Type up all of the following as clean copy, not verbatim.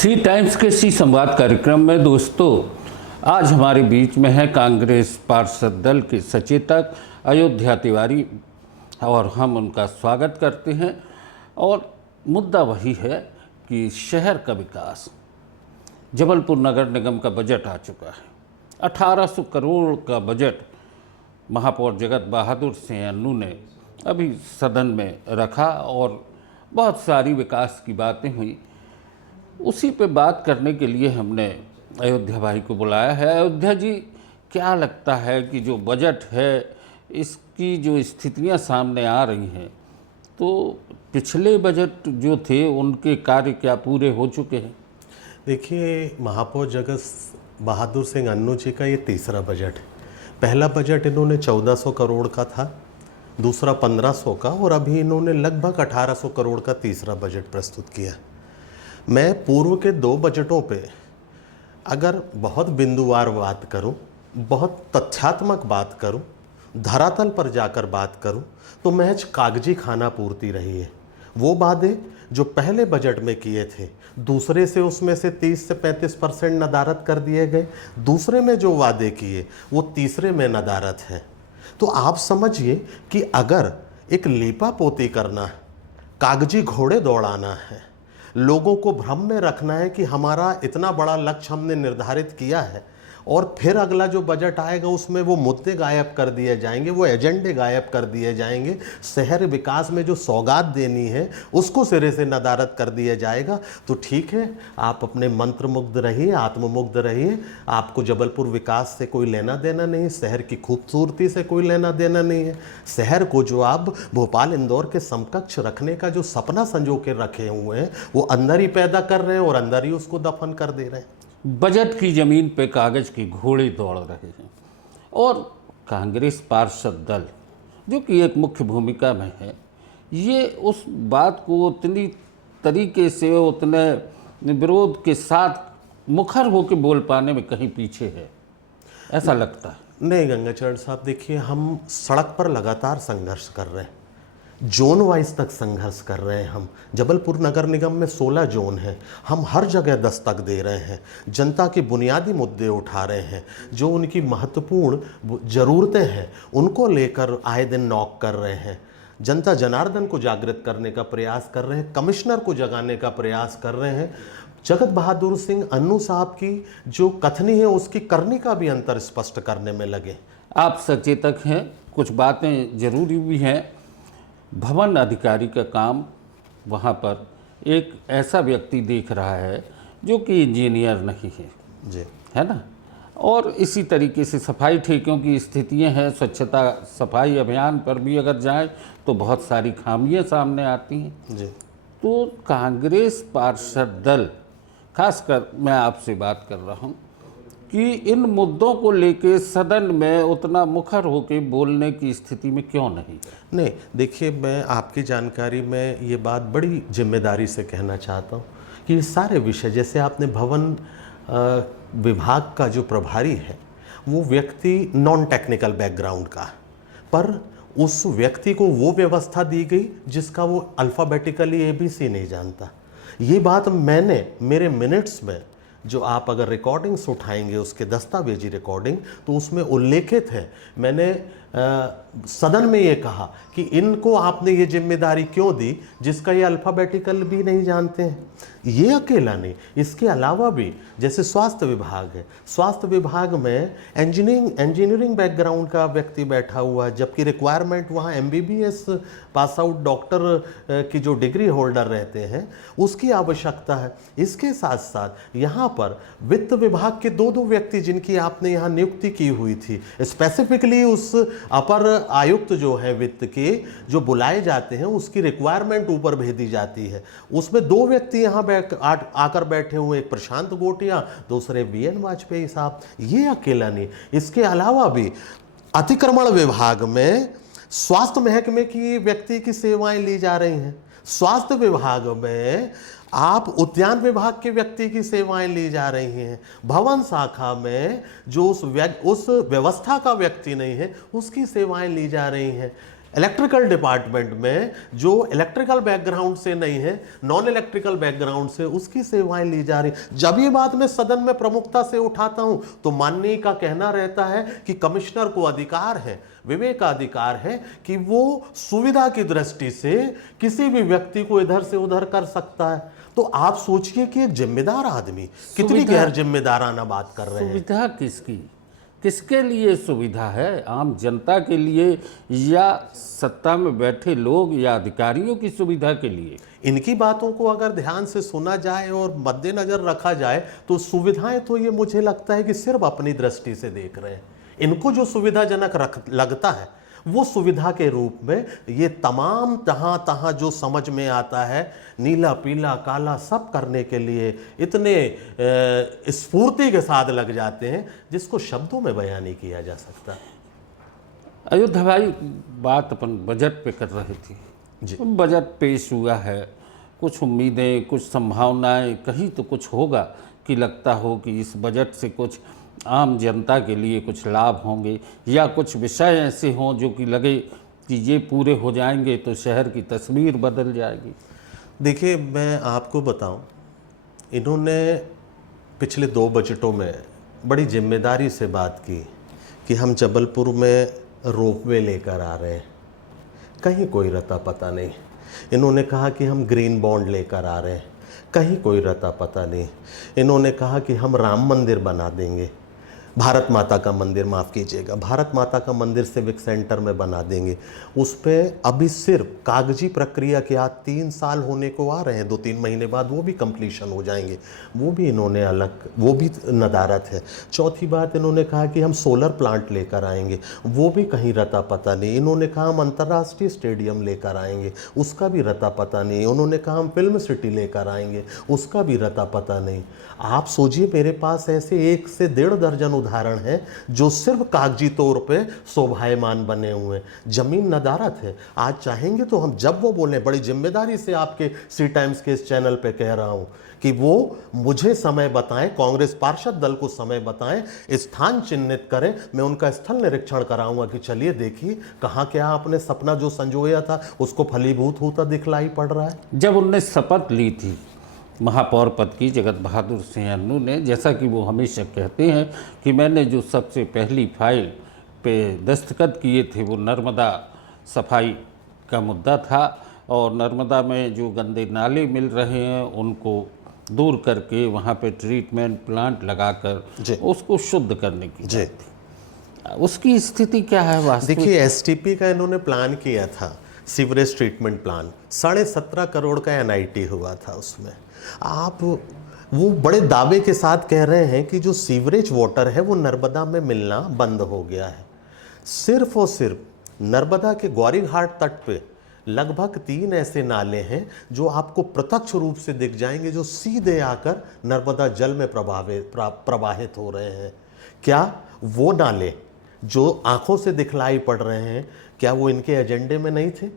सी times के सी संवाद कार्यक्रम में दोस्तों आज हमारे बीच में है कांग्रेस पार्षद दल के सचेतक अयोध्या तिवारी और हम उनका स्वागत करते हैं। और मुद्दा वही है कि शहर का विकास, जबलपुर नगर निगम का बजट आ चुका है। 1800 करोड़ का बजट महापौर जगत बहादुर सिंह अन्नू ने अभी सदन में रखा और बहुत सारी विकास की बातें हुई। उसी पे बात करने के लिए हमने अयोध्या भाई को बुलाया है। अयोध्या जी, क्या लगता है कि जो बजट है इसकी जो स्थितियां सामने आ रही हैं, तो पिछले बजट जो थे उनके कार्य क्या पूरे हो चुके हैं? देखिए, महापौर जगत बहादुर सिंह अन्नू जी का ये तीसरा बजट है। पहला बजट इन्होंने 1400 करोड़ का था, दूसरा 1500 का, और अभी इन्होंने लगभग 1800 करोड़ का तीसरा बजट प्रस्तुत किया। मैं पूर्व के दो बजटों पे अगर बहुत बिंदुवार बात करूं, बहुत तथ्यात्मक बात करूं, धरातल पर जाकर बात करूं, तो महज कागजी खाना पूर्ति रही है। वो वादे जो पहले बजट में किए थे, दूसरे से उसमें से 30 से 35% नदारद कर दिए गए। दूसरे में जो वादे किए वो तीसरे में नदारद है। तो आप समझिए कि अगर एक लीपा पोती करना है, कागजी घोड़े दौड़ाना है, लोगों को भ्रम में रखना है कि हमारा इतना बड़ा लक्ष्य हमने निर्धारित किया है, और फिर अगला जो बजट आएगा उसमें वो मुद्दे गायब कर दिए जाएंगे, वो एजेंडे गायब कर दिए जाएंगे, शहर विकास में जो सौगात देनी है उसको सिरे से नदारद कर दिया जाएगा। तो ठीक है, आप अपने मंत्रमुग्ध रहिए, आत्ममुग्ध रहिए। आपको जबलपुर विकास से कोई लेना देना नहीं, शहर की खूबसूरती से कोई लेना देना नहीं है। शहर को जो आप भोपाल इंदौर के समकक्ष रखने का जो सपना संजो के रखे हुए हैं, वो अंदर ही पैदा कर रहे हैं और अंदर ही उसको दफन कर दे रहे हैं। बजट की ज़मीन पे कागज की घोड़े दौड़ रहे हैं और कांग्रेस पार्षद दल, जो कि एक मुख्य भूमिका में है, ये उस बात को उतनी तरीके से, उतने विरोध के साथ मुखर होकर बोल पाने में कहीं पीछे है, ऐसा लगता है। नहीं गंगाचरण साहब, देखिए, हम सड़क पर लगातार संघर्ष कर रहे हैं, जोन वाइज तक संघर्ष कर रहे हैं। हम जबलपुर नगर निगम में 16 जोन हैं, हम हर जगह दस्तक दे रहे हैं, जनता के बुनियादी मुद्दे उठा रहे हैं, जो उनकी महत्वपूर्ण ज़रूरतें हैं उनको लेकर आए दिन नॉक कर रहे हैं। जनता जनार्दन को जागृत करने का प्रयास कर रहे हैं, कमिश्नर को जगाने का प्रयास कर रहे हैं। जगत बहादुर सिंह अन्नू साहब की जो कथनी है उसकी करनी का भी अंतर स्पष्ट करने में लगे। आप सचेतक हैं, कुछ बातें जरूरी भी हैं। भवन अधिकारी का काम वहाँ पर एक ऐसा व्यक्ति देख रहा है जो कि इंजीनियर नहीं है जी, है ना। और इसी तरीके से सफाई ठेकों की स्थितियाँ हैं, स्वच्छता सफाई अभियान पर भी अगर जाएं तो बहुत सारी खामियां सामने आती हैं जी। तो कांग्रेस पार्षद दल, खासकर मैं आपसे बात कर रहा हूँ कि इन मुद्दों को लेके सदन में उतना मुखर होकर बोलने की स्थिति में क्यों नहीं? देखिए, मैं आपकी जानकारी में ये बात बड़ी जिम्मेदारी से कहना चाहता हूँ कि ये सारे विषय, जैसे आपने भवन विभाग का जो प्रभारी है वो व्यक्ति नॉन टेक्निकल बैकग्राउंड का, पर उस व्यक्ति को वो व्यवस्था दी गई जिसका वो अल्फ़ाबेटिकली ABC नहीं जानता। ये बात मैंने मेरे मिनट्स में, जो आप अगर रिकॉर्डिंग्स उठाएंगे उसके दस्तावेजी रिकॉर्डिंग, तो उसमें उल्लेखित है। मैंने सदन में ये कहा कि इनको आपने ये जिम्मेदारी क्यों दी जिसका ये अल्फ़ाबेटिकल भी नहीं जानते हैं। ये अकेला नहीं, इसके अलावा भी जैसे स्वास्थ्य विभाग है, स्वास्थ्य विभाग में इंजीनियरिंग बैकग्राउंड का व्यक्ति बैठा हुआ है, जबकि रिक्वायरमेंट वहाँ MBBS पास आउट डॉक्टर की जो डिग्री होल्डर रहते हैं उसकी आवश्यकता है। इसके साथ साथ यहाँ पर वित्त विभाग के दो व्यक्ति जिनकी आपने यहाँ नियुक्ति की हुई थी, स्पेसिफिकली उस अपर आयुक्त जो है वित्त के, जो बुलाए जाते हैं, उसकी रिक्वायरमेंट ऊपर भेजी जाती है। उसमें 2 व्यक्ति यहाँ आकर बैठे हुए, एक प्रशांत गोटिया, दूसरे BN वाजपेयी साहब। ये अकेला नहीं, इसके अलावा भी अतिक्रमण विभाग में स्वास्थ्य महकमे की व्यक्ति की सेवाएं ली जा रही हैं, स्वास्थ्य विभाग में आप उद्यान विभाग के व्यक्ति की सेवाएं ली जा रही हैं, भवन शाखा में जो उस व्यवस्था का व्यक्ति नहीं है उसकी सेवाएं ली जा रही हैं। इलेक्ट्रिकल डिपार्टमेंट में जो इलेक्ट्रिकल बैकग्राउंड से नहीं है, नॉन इलेक्ट्रिकल बैकग्राउंड से, उसकी सेवाएं ली जा रही। जब ये बात मैं सदन में प्रमुखता से उठाता हूं तो माननीय का कहना रहता है कि कमिश्नर को अधिकार है, विवेकाधिकार है कि वो सुविधा की दृष्टि से किसी भी व्यक्ति को इधर से उधर कर सकता है। तो आप सोचिए कि एक जिम्मेदार आदमी कितनी गैर जिम्मेदाराना बात कर रहे हैं। सुविधा किसके लिए सुविधा है? आम जनता के लिए या सत्ता में बैठे लोग या अधिकारियों की सुविधा के लिए? इनकी बातों को अगर ध्यान से सुना जाए और मद्देनजर रखा जाए तो सुविधाएं तो ये मुझे लगता है कि सिर्फ अपनी दृष्टि से देख रहे हैं। इनको जो सुविधाजनक लगता है वो सुविधा के रूप में ये तमाम जहाँ तहाँ जो समझ में आता है, नीला पीला काला सब करने के लिए इतने स्फूर्ति के साथ लग जाते हैं जिसको शब्दों में बयान नहीं किया जा सकता। अयोध्या भाई, बात अपन बजट पे कर रहे थे जी। बजट पेश हुआ है, कुछ उम्मीदें, कुछ संभावनाएं, कहीं तो कुछ होगा कि लगता हो कि इस बजट से कुछ आम जनता के लिए कुछ लाभ होंगे या कुछ विषय ऐसे हों जो कि लगे कि ये पूरे हो जाएंगे तो शहर की तस्वीर बदल जाएगी। देखिए, मैं आपको बताऊं, इन्होंने पिछले 2 बजटों में बड़ी जिम्मेदारी से बात की कि हम जबलपुर में रोपवे लेकर आ रहे हैं, कहीं कोई रता पता नहीं। इन्होंने कहा कि हम ग्रीन बॉन्ड लेकर आ रहे हैं, कहीं कोई रता पता नहीं। इन्होंने कहा कि हम राम मंदिर बना देंगे, भारत माता का मंदिर, माफ़ कीजिएगा, भारत माता का मंदिर सिविक सेंटर में बना देंगे। उस पर अभी सिर्फ कागजी प्रक्रिया के आज 3 साल होने को आ रहे हैं, 2-3 महीने बाद वो भी कंप्लीशन हो जाएंगे। वो भी इन्होंने अलग, वो भी नदारत है। चौथी बात, इन्होंने कहा कि हम सोलर प्लांट लेकर आएंगे, वो भी कहीं रता पता नहीं। इन्होंने कहा हम अंतर्राष्ट्रीय स्टेडियम लेकर आएंगे, उसका भी रता पता नहीं। उन्होंने कहा हम फिल्म सिटी लेकर आएंगे, उसका भी रता पता नहीं। आप सोचिए, मेरे पास ऐसे 1 से 1.5 दर्जन उदाहरण है जो सिर्फ कागजी तौर पे शोभायमान बने हुए हैं। जमीन नदारत है। आज चाहेंगे तो हम जब वो बोले, बड़ी जिम्मेदारी से आपके सी टाइम्स के इस चैनल पे कह रहा हूं कि वो मुझे समय बताएं, कांग्रेस पार्षद दल को समय बताएं, स्थान चिन्हित करें, मैं उनका स्थल निरीक्षण कराऊंगा कि चलिए देखिए कहां क्या आपने सपना जो संजोया था उसको फलीभूत होता दिखलाई पड़ रहा है। जब उनने शपथ ली थी महापौर पद की, जगत बहादुर सिंह अन्नू ने, जैसा कि वो हमेशा कहते हैं कि मैंने जो सबसे पहली फाइल पे दस्तखत किए थे वो नर्मदा सफाई का मुद्दा था, और नर्मदा में जो गंदे नाले मिल रहे हैं उनको दूर करके वहाँ पे ट्रीटमेंट प्लांट लगाकर उसको शुद्ध करने की बात थी। उसकी स्थिति क्या है वास्तविक? देखिए, एसटीपी का इन्होंने प्लान किया था, सीवरेज ट्रीटमेंट प्लान, 17.5 करोड़ का एनआईटी हुआ था उसमें। आप वो बड़े दावे के साथ कह रहे हैं कि जो सीवरेज वाटर है वो नर्मदा में मिलना बंद हो गया है। सिर्फ और सिर्फ नर्मदा के गौरीघाट तट पे लगभग 3 ऐसे नाले हैं जो आपको प्रत्यक्ष रूप से दिख जाएंगे, जो सीधे आकर नर्मदा जल में प्रवाहित हो रहे हैं। क्या वो नाले जो आंखों से दिखलाई पड़ रहे हैं, क्या वो इनके एजेंडे में नहीं थे?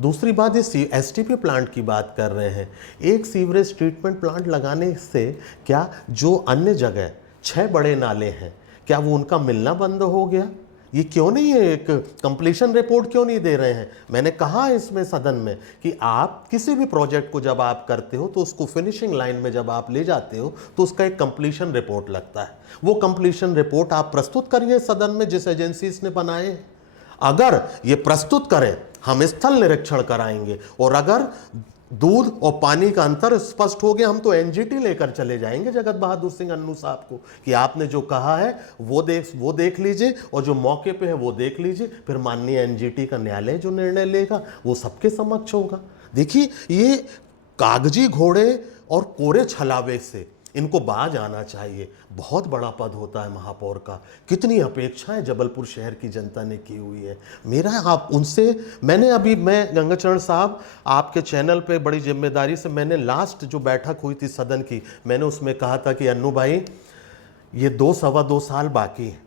दूसरी बात, इस एसटीपी प्लांट की बात कर रहे हैं। एक सीवरेज ट्रीटमेंट प्लांट लगाने से क्या जो अन्य जगह 6 बड़े नाले हैं, क्या वो उनका मिलना बंद हो गया? ये क्यों नहीं है, एक कंप्लीशन रिपोर्ट क्यों नहीं दे रहे हैं? मैंने कहा इसमें सदन में कि आप किसी भी प्रोजेक्ट को जब आप करते हो तो उसको फिनिशिंग लाइन में जब आप ले जाते हो तो उसका एक कंप्लीशन रिपोर्ट लगता है। वो कंप्लीशन रिपोर्ट आप प्रस्तुत करिए सदन में, जिस एजेंसीज ने बनाए हैं। अगर ये प्रस्तुत करें, हम स्थल निरीक्षण कराएंगे, और अगर दूध और पानी का अंतर स्पष्ट हो गया, हम तो एनजीटी लेकर चले जाएंगे जगत बहादुर सिंह अन्नू साहब को कि आपने जो कहा है वो देख लीजिए, और जो मौके पे है वो देख लीजिए। फिर माननीय एनजीटी का न्यायालय जो निर्णय लेगा वो सबके समक्ष होगा। देखिए, ये कागजी घोड़े और कोरे छलावे से इनको बाज आना चाहिए। बहुत बड़ा पद होता है महापौर का। कितनी अपेक्षाएं जबलपुर शहर की जनता ने की हुई है। मेरा आप उनसे, मैं गंगाचरण साहब, आपके चैनल पे बड़ी जिम्मेदारी से मैंने लास्ट जो बैठक हुई थी सदन की, मैंने उसमें कहा था कि अन्नू भाई, ये 2 सवा 2 साल बाकी है,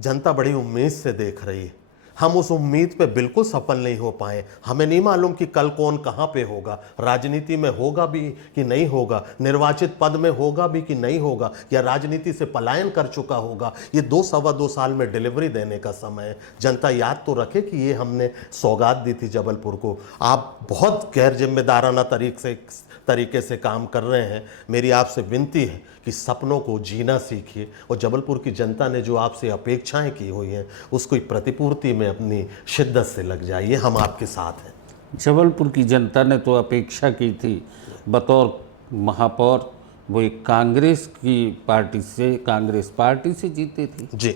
जनता बड़ी उम्मीद से देख रही है। हम उस उम्मीद पे बिल्कुल सफल नहीं हो पाए। हमें नहीं मालूम कि कल कौन कहाँ पे होगा, राजनीति में होगा भी कि नहीं होगा, निर्वाचित पद में होगा भी कि नहीं होगा, या राजनीति से पलायन कर चुका होगा। ये 2 साल में डिलीवरी देने का समय है। जनता याद तो रखे कि ये हमने सौगात दी थी जबलपुर को। आप बहुत गैर जिम्मेदाराना तरीके से काम कर रहे हैं। मेरी आपसे विनती है कि सपनों को जीना सीखिए, और जबलपुर की जनता ने जो आपसे अपेक्षाएं की हुई हैं उसको प्रतिपूर्ति में अपनी शिद्दत से लग जाइए। हम आपके साथ हैं। जबलपुर की जनता ने तो अपेक्षा की थी बतौर महापौर, वो एक कांग्रेस पार्टी से जीते थे जी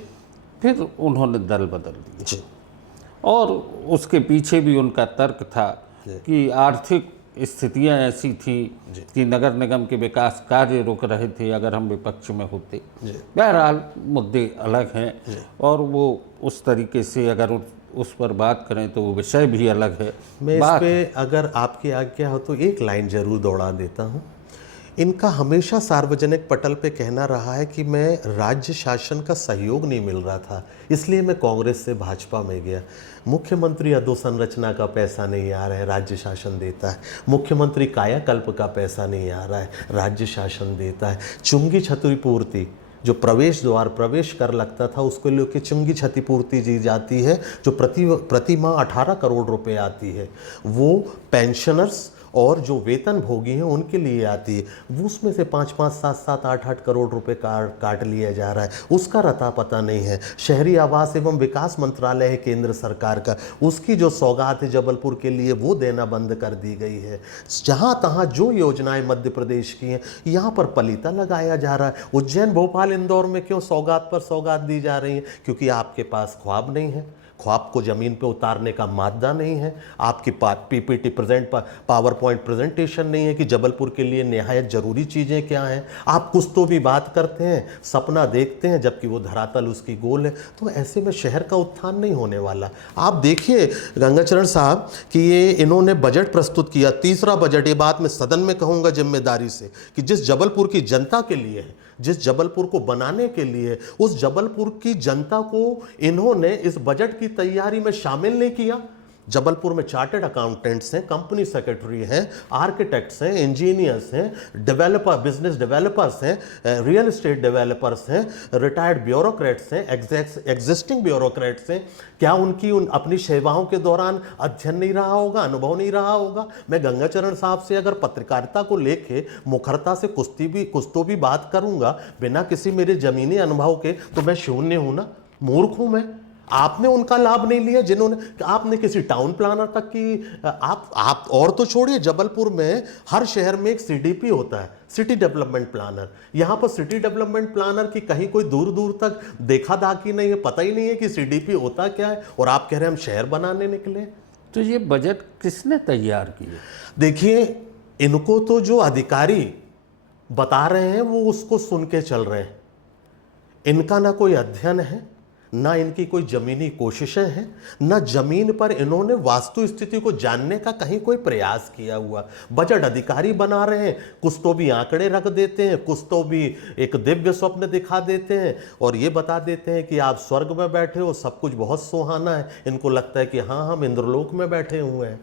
फिर उन्होंने दल बदल दिया जी और उसके पीछे भी उनका तर्क था कि आर्थिक स्थितियां ऐसी थी कि नगर निगम के विकास कार्य रुक रहे थे अगर हम विपक्ष में होते। बहरहाल मुद्दे अलग हैं और वो उस तरीके से अगर उस पर बात करें तो वो विषय भी अलग है। मैं इस पे अगर आपकी आज्ञा हो तो एक लाइन जरूर दौड़ा देता हूँ। इनका हमेशा सार्वजनिक पटल पे कहना रहा है कि मैं राज्य शासन का सहयोग नहीं मिल रहा था, इसलिए मैं कांग्रेस से भाजपा में गया। मुख्यमंत्री अधोसंरचना का पैसा नहीं आ रहा है, राज्य शासन देता है। मुख्यमंत्री कायाकल्प का पैसा नहीं आ रहा है, राज्य शासन देता है। चुंगी क्षतिपूर्ति जो प्रवेश द्वार प्रवेश कर लगता था उसको लेकर चुंगी क्षतिपूर्ति दी जाती है, जो प्रति माह 18 करोड़ रुपए आती है, वो पेंशनर्स और जो वेतन भोगी हैं उनके लिए आती है। वो उसमें से 5-5, 7-7, 8-8 करोड़ रुपए काट लिया जा रहा है, उसका रता पता नहीं है। शहरी आवास एवं विकास मंत्रालय है केंद्र सरकार का, उसकी जो सौगात है जबलपुर के लिए वो देना बंद कर दी गई है। जहाँ तहाँ जो योजनाएं मध्य प्रदेश की हैं यहाँ पर पलीता लगाया जा रहा है। उज्जैन, भोपाल, इंदौर में क्यों सौगात पर सौगात दी जा रही है? क्योंकि आपके पास ख्वाब नहीं है, ख्वाब को ज़मीन पे उतारने का मादा नहीं है, आपकी पीपीटी पावर पॉइंट प्रेजेंटेशन नहीं है कि जबलपुर के लिए निहायत ज़रूरी चीज़ें क्या हैं। आप कुछ तो भी बात करते हैं, सपना देखते हैं, जबकि वो धरातल उसकी गोल है। तो ऐसे में शहर का उत्थान नहीं होने वाला। आप देखिए गंगाचरण साहब कि ये इन्होंने बजट प्रस्तुत किया, तीसरा बजट, ये बात मैं सदन में कहूँगा जिम्मेदारी से कि जिस जबलपुर की जनता के लिए है, जिस जबलपुर को बनाने के लिए, उस जबलपुर की जनता को इन्होंने इस बजट की तैयारी में शामिल नहीं किया। जबलपुर में चार्टर्ड अकाउंटेंट्स हैं, कंपनी सेक्रेटरी हैं, आर्किटेक्ट्स हैं, इंजीनियर्स हैं, बिजनेस डेवलपर्स हैं, रियल एस्टेट डेवलपर्स हैं, रिटायर्ड ब्यूरोक्रेट्स हैं, एग्जिस्टिंग ब्यूरोक्रेट्स हैं। क्या उनकी अपनी सेवाओं के दौरान अध्ययन नहीं रहा होगा, अनुभव नहीं रहा होगा? मैं गंगाचरण साहब से अगर पत्रकारिता को लेके मुखरता से कुछ तो भी बात करूंगा बिना किसी मेरे जमीनी अनुभव के, तो मैं शून्य हूं ना, मूर्ख हूं मैं। आपने उनका लाभ नहीं लिया जिन्होंने, आपने किसी टाउन प्लानर तक की, आप और तो छोड़िए, जबलपुर में हर शहर में एक सीडीपी होता है, सिटी डेवलपमेंट प्लानर। यहाँ पर सिटी डेवलपमेंट प्लानर की कहीं कोई दूर दूर तक देखा दाखी नहीं है, पता ही नहीं है कि सीडीपी होता क्या है, और आप कह रहे हैं हम शहर बनाने निकले। तो ये बजट किसने तैयार किए? देखिए, इनको तो जो अधिकारी बता रहे हैं वो उसको सुन के चल रहे हैं। इनका ना कोई अध्ययन है, ना इनकी कोई जमीनी कोशिशें हैं, ना जमीन पर इन्होंने वास्तु स्थिति को जानने का कहीं कोई प्रयास किया हुआ। बजट अधिकारी बना रहे हैं, कुछ तो भी आंकड़े रख देते हैं, कुछ तो भी एक दिव्य स्वप्न दिखा देते हैं और ये बता देते हैं कि आप स्वर्ग में बैठे हो, सब कुछ बहुत सुहाना है। इनको लगता है कि हाँ, हम इंद्रलोक में बैठे हुए हैं।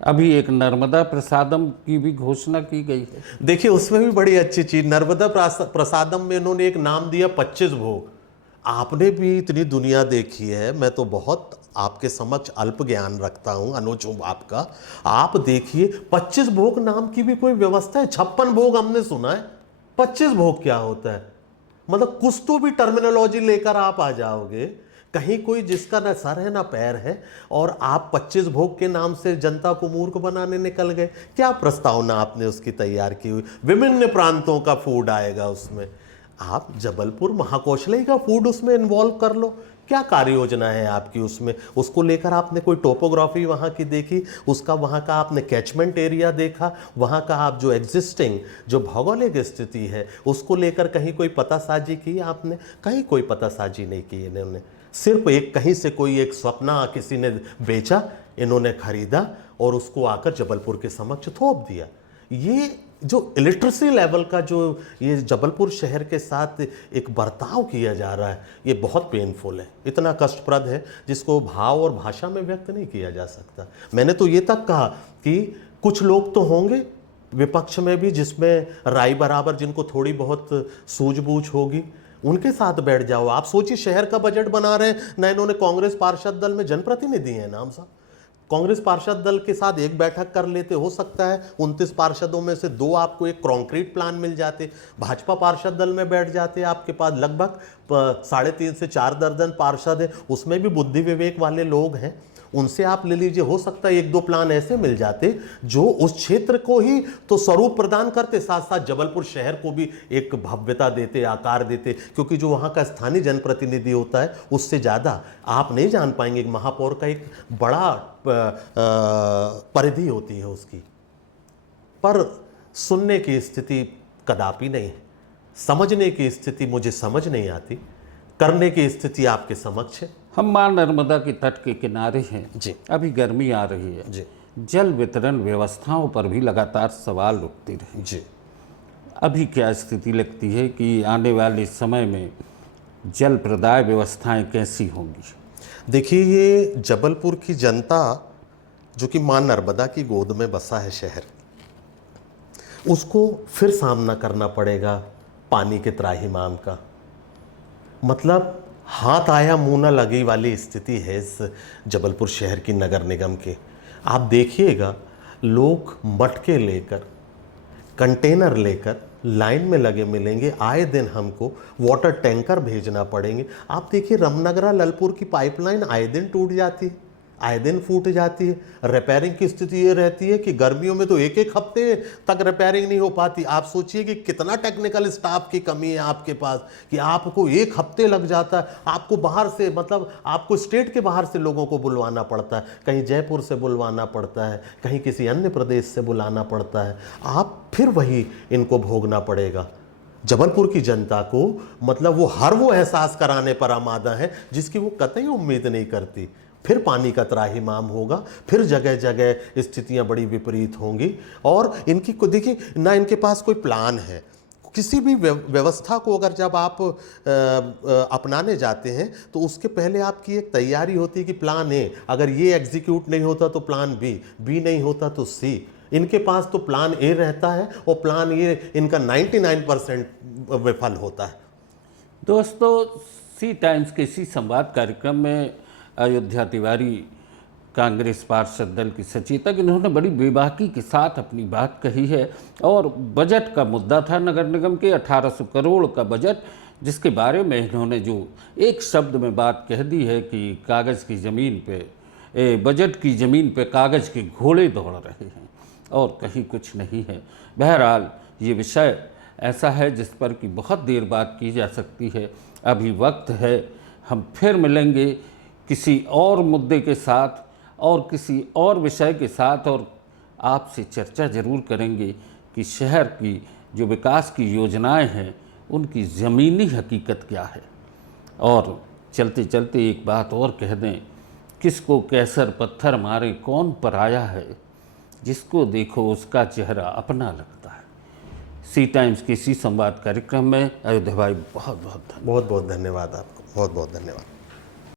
अभी एक नर्मदा प्रसादम की भी घोषणा की गई है। देखिए, उसमें भी बड़ी अच्छी चीज, नर्मदा प्रसादम में इन्होंने एक नाम दिया 25 भोग। आपने भी इतनी दुनिया देखी है, मैं तो बहुत आपके समक्ष अल्प ज्ञान रखता हूं, अनुज हूं आपका। आप देखिए, 25 भोग नाम की भी कोई व्यवस्था है? 56 भोग हमने सुना है, 25 भोग क्या होता है? मतलब कुछ तो भी टर्मिनोलॉजी लेकर आप आ जाओगे। कहीं कोई जिसका ना सर है ना पैर है, और आप 25 भोग के नाम से जनता को मूर्ख बनाने निकल गए। क्या प्रस्तावना आपने उसकी तैयार की हुई? विभिन्न प्रांतों का फूड आएगा उसमें। आप जबलपुर महाकौशलय का फूड उसमें इन्वॉल्व कर लो। क्या कार्य योजना है आपकी उसमें? उसको लेकर आपने कोई टोपोग्राफी वहाँ की देखी? उसका वहाँ का आपने कैचमेंट एरिया देखा? वहाँ का आप जो एग्जिस्टिंग जो भौगोलिक स्थिति है उसको लेकर कहीं कोई पतासाजी की आपने? कहीं कोई पतासाजी नहीं की इन्होंने। सिर्फ एक कहीं से कोई एक सपना किसी ने बेचा, इन्होंने खरीदा और उसको आकर जबलपुर के समक्ष थोप दिया। ये जो इलिटरेसी लेवल का जो ये जबलपुर शहर के साथ एक बर्ताव किया जा रहा है, ये बहुत पेनफुल है, इतना कष्टप्रद है जिसको भाव और भाषा में व्यक्त नहीं किया जा सकता। मैंने तो ये तक कहा कि कुछ लोग तो होंगे विपक्ष में भी जिसमें राय बराबर, जिनको थोड़ी बहुत सूझबूझ होगी, उनके साथ बैठ जाओ। आप सोचिए, शहर का बजट बना रहे हैं ना, इन्होंने कांग्रेस पार्षद दल में जनप्रतिनिधि हैं नाम साहब, कांग्रेस पार्षद दल के साथ एक बैठक कर लेते, हो सकता है 29 पार्षदों में से 2 आपको एक कॉन्क्रीट प्लान मिल जाते। भाजपा पार्षद दल में बैठ जाते, आपके पास लगभग 3.5 से 4 दर्जन पार्षद है, उसमें भी बुद्धि विवेक वाले लोग हैं, उनसे आप ले लीजिए, हो सकता है 1-2 प्लान ऐसे मिल जाते जो उस क्षेत्र को ही तो स्वरूप प्रदान करते, साथ साथ जबलपुर शहर को भी एक भव्यता देते, आकार देते, क्योंकि जो वहाँ का स्थानीय जनप्रतिनिधि होता है उससे ज़्यादा आप नहीं जान पाएंगे। महापौर का एक बड़ा परिधि होती है उसकी, पर सुनने की स्थिति कदापि नहीं है, समझने की स्थिति मुझे समझ नहीं आती, करने की स्थिति आपके समक्ष है। हम मां नर्मदा के तट के किनारे हैं जी। अभी गर्मी आ रही है जी जल वितरण व्यवस्थाओं पर भी लगातार सवाल उठते रहे जी। अभी क्या स्थिति लगती है कि आने वाले समय में जल प्रदाय व्यवस्थाएं कैसी होंगी? देखिए, ये जबलपुर की जनता जो कि मां नर्मदा की गोद में बसा है शहर, उसको फिर सामना करना पड़ेगा पानी के त्राहिमाम का। मतलब हाथ आया मुंह न लगी वाली स्थिति है इस जबलपुर शहर की नगर निगम के। आप देखिएगा, लोग मटके लेकर, कंटेनर लेकर लाइन में लगे मिलेंगे, आए दिन हमको वाटर टैंकर भेजना पड़ेंगे। आप देखिए, रामनगरा ललपुर की पाइपलाइन आए दिन टूट जाती है, आए दिन फूट जाती है। रिपेयरिंग की स्थिति ये रहती है कि गर्मियों में तो 1-1 हफ्ते तक रिपेयरिंग नहीं हो पाती। आप सोचिए कि कितना टेक्निकल स्टाफ की कमी है आपके पास कि आपको 1 हफ्ते लग जाता है। आपको बाहर से, मतलब आपको स्टेट के बाहर से लोगों को बुलवाना पड़ता है, कहीं जयपुर से बुलवाना पड़ता है, कहीं किसी अन्य प्रदेश से बुलाना पड़ता है, आप फिर वही इनको भोगना पड़ेगा। जबलपुर की जनता को मतलब वो एहसास कराने पर आमादा है जिसकी वो कतई उम्मीद नहीं करती। फिर पानी का त्राहिमाम होगा, फिर जगह जगह स्थितियां बड़ी विपरीत होंगी, और इनकी को देखिए ना, इनके पास कोई प्लान है। किसी भी व्यवस्था को अगर जब आप अपनाने जाते हैं तो उसके पहले आपकी एक तैयारी होती है कि प्लान ए, अगर ये एग्जीक्यूट नहीं होता तो प्लान बी नहीं होता तो सी। इनके पास तो प्लान ए रहता है और प्लान ए इनका 99% विफल होता है। दोस्तों, सी टाइम्स के इसी संवाद कार्यक्रम में अयोध्या तिवारी कांग्रेस पार्षद दल की सचेतक, इन्होंने बड़ी बेबाकी के साथ अपनी बात कही है। और बजट का मुद्दा था नगर निगम के 1800 करोड़ का बजट, जिसके बारे में इन्होंने जो एक शब्द में बात कह दी है कि कागज़ की ज़मीन पे, बजट की ज़मीन पे कागज़ के घोड़े दौड़ रहे हैं और कहीं कुछ नहीं है। बहरहाल, ये विषय ऐसा है जिस पर कि बहुत देर बात की जा सकती है। अभी वक्त है, हम फिर मिलेंगे किसी और मुद्दे के साथ और किसी और विषय के साथ, और आपसे चर्चा ज़रूर करेंगे कि शहर की जो विकास की योजनाएं हैं उनकी ज़मीनी हकीकत क्या है। और चलते चलते एक बात और कह दें, किसको कैसर पत्थर मारे कौन पराया है, जिसको देखो उसका चेहरा अपना लगता है। सी टाइम्स के इसी संवाद कार्यक्रम में अयोध्या भाई बहुत बहुत धन्यवाद आपको, बहुत बहुत धन्यवाद।